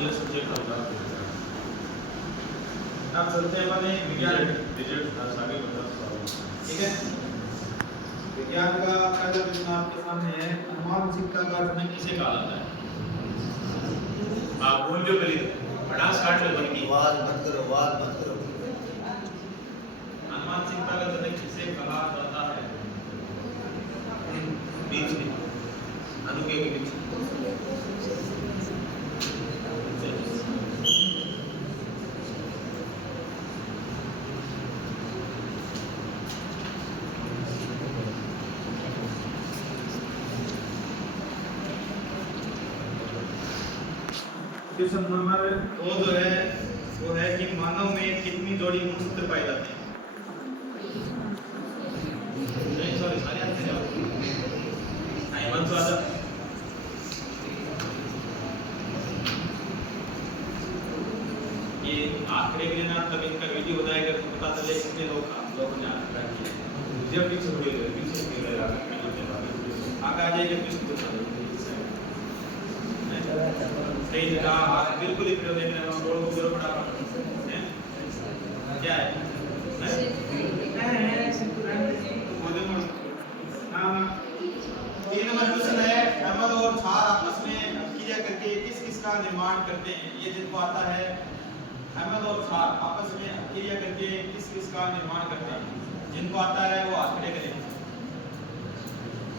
ये सब्जेक्ट होता है। अब चलते हैं अपने विज्ञान, डिजिट आगे बता सकता ठीक है। विज्ञान का पहला प्रश्न आपके सामने है, आनुवंशिकता का अध्ययन किसे कहा जाता है? आप बोल जो करिए अडास काट ले बन की आवाज मत करो, आवाज मत करो। आनुवंशिकता का अध्ययन किसे कहा जाता है? बीच में अनु के बीच क्वेश्चन नंबर 2 जो है वो है कि मानव में कितनी जोड़ी मूत्र पाए जाते हैं? नहीं सॉरी सारे आते हैं। आई वन तो आजा। ये आंकड़े के लिए ना तब इनका वीडियो बनाएगा तो पता चले कितने लोगों ने आंकड़ा किया। जब भी छोड़ दे पीछे के लिए आगे आ जाएगा कुछ कुछ सही जगह आप बिल्कुल ही प्रयोग नहीं करना रोड को जरूर पड़ा है क्या है हां तीन नंबर क्वेश्चन है अहमद और छार आपस में क्रिया करके किस किस का निर्माण करते हैं? ये जिनको आता है अहमद और छार आपस में क्रिया करके किस किस का निर्माण करते हैं? जिनको आता है वो हाथ खड़े करें।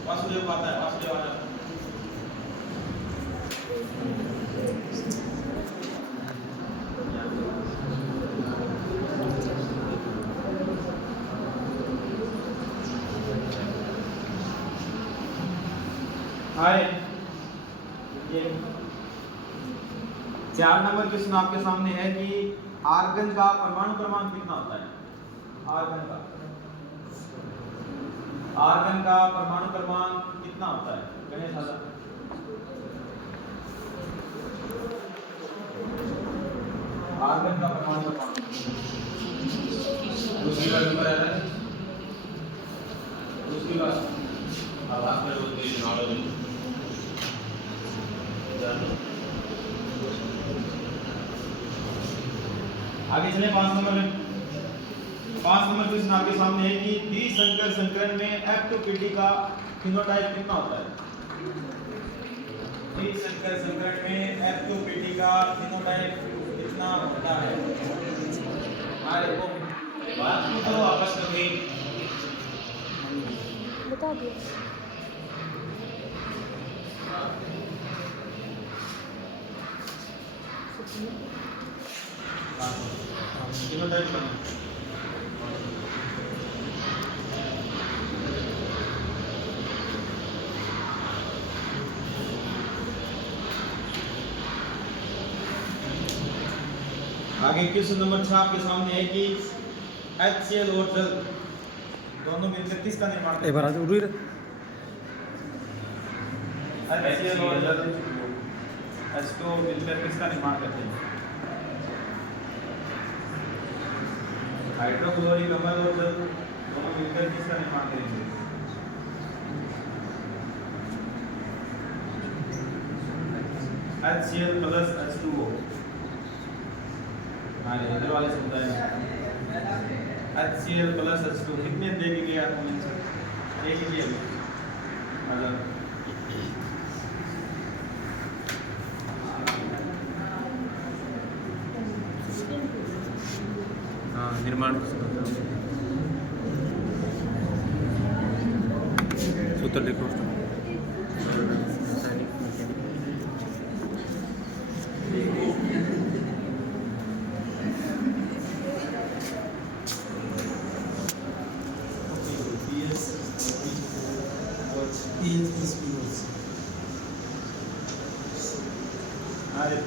वासुदेव को आता है, वासुदेव आ जाओ। हाय ये 4 नंबर क्वेश्चन आपके सामने है कि आर्गन का परमाणु क्रमांक कितना होता है? आर्गन का परमाणु क्रमांक कितना होता है? गणेश आजा। आर्गन का परमाणु क्रमांक दूसरी बार ऊपर आ रहा है। दूसरी बार आवाज में वो तेज नॉलेज आगे चले 5 नंबर में। 5 नंबर क्वेश्चन आपके सामने है कि द्विसंकर संकरण में F2PD का फिनोटाइप कितना होता है? द्विसंकर संकरण में F2PD का फिनोटाइप कितना होता है? अरे वो बात भी करो आपस में भी बता दिया। फिनोटाइप का आगे क्वेश्चन नंबर 6 आपके सामने है कि HCl और जल दोनों मिलकर किसका निर्माण करते हैं? एक बार आज उड़ी HCl और जल H2O मिलकर किसका निर्माण करते हैं? हाइड्रोक्लोरिक अम्ल और जल दोनों मिलकर किसका निर्माण करेंगे? HCl plus H2O। हाँ इधर वाले से बताएंगे। HCl प्लस H2O कितने देगी गया आपको आंसर? एक ही दिया मतलब हाँ निर्माण सूत्र लिखो।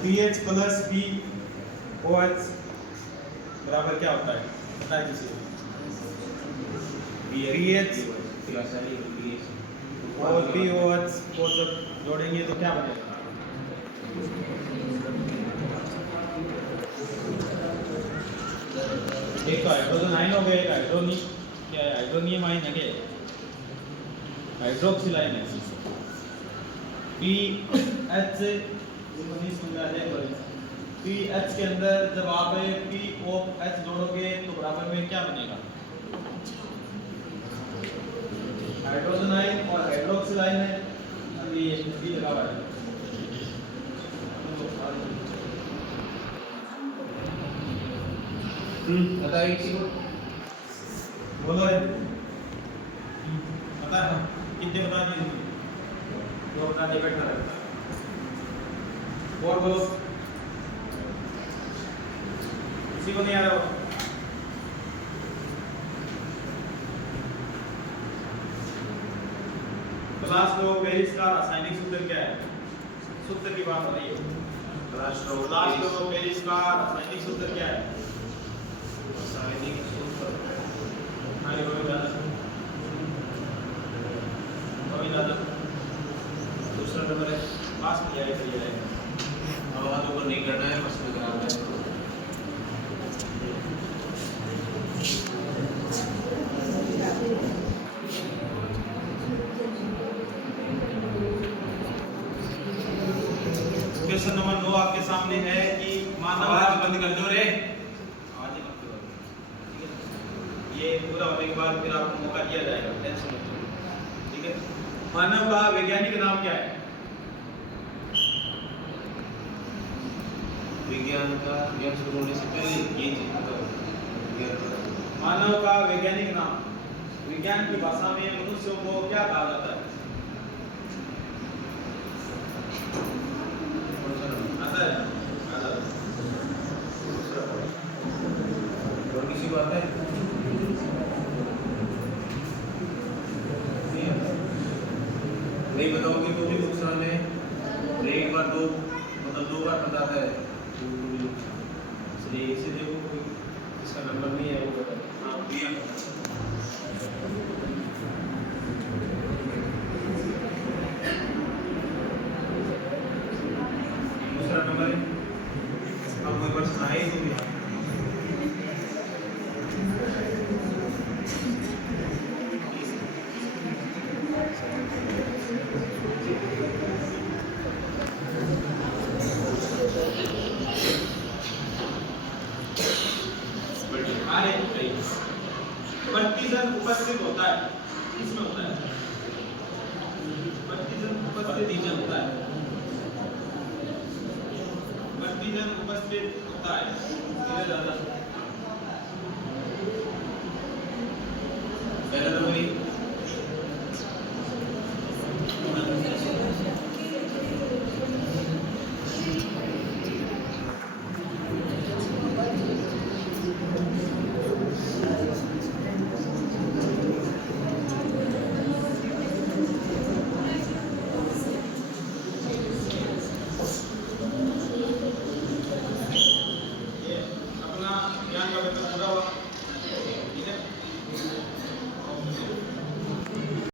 pH प्लस POH बराबर क्या होता है? बताइए किसी को। pH और POH को जब जोड़ेंगे तो क्या बनेगा? एक तो हाइड्रोजन आयन हो गया, एक हाइड्रोनी क्या है? हाइड्रोनियम आयन है क्या? हाइड्रोक्सिल आयन है। PH से 19 मिला है पी एच के अंदर जब आप पी ओ एच जोड़ोगे तो बराबर में क्या बनेगा? हाइड्रोजन आयन और हाइड्रोक्सिल आयन है। अभी ये भी लगा हुआ है। बताइए किसी को। बोलो रे। पता है कितने बता दिए तुमने? दो बता दे बैठा रहे। और बोलो। किसी को नहीं आ रहा हो? क्लास लो पेरिस का रासायनिक सूत्र क्या है? सूत्र की बात हो रही है। क्लास लो पेरिस का रासायनिक सूत्र क्या है? रासायनिक सूत्र हमारे को दादा दूसरा नंबर है। पास में जाए तो ये अब हाथ ऊपर नहीं करना है, बस में कराना है। क्वेश्चन नंबर 9 आपके सामने है कि मानव आवाज बंद कर दो रे। आवाज ही मत करो। ये पूरा होने के बाद फिर आपको मौका दिया जाएगा, टेंशन मत लो। ठीक है। मानव का वैज्ञानिक नाम क्या है? विज्ञान का ज्ञान शुरू होने से पहले ये चीज मतलब मानव का वैज्ञानिक नाम, विज्ञान की भाषा में मनुष्यों को क्या कहा जाता है? आता है? और किसी को आता है? नहीं बताओगे तो भी नुकसान है। एक बार दो मतलब 2 बार बताता है, इसलिए इसे देखो कोई इसका नंबर नहीं है वो बता। हाँ दिया। दूसरा नंबर है। अब कोई प्रश्न आए तो भी प्रतिजन उपस्थित होता है, किसमें होता है? प्रतिजन उपस्थित होता है। प्रतिजन उपस्थित होता है। धीरे दादा। पहला नंबर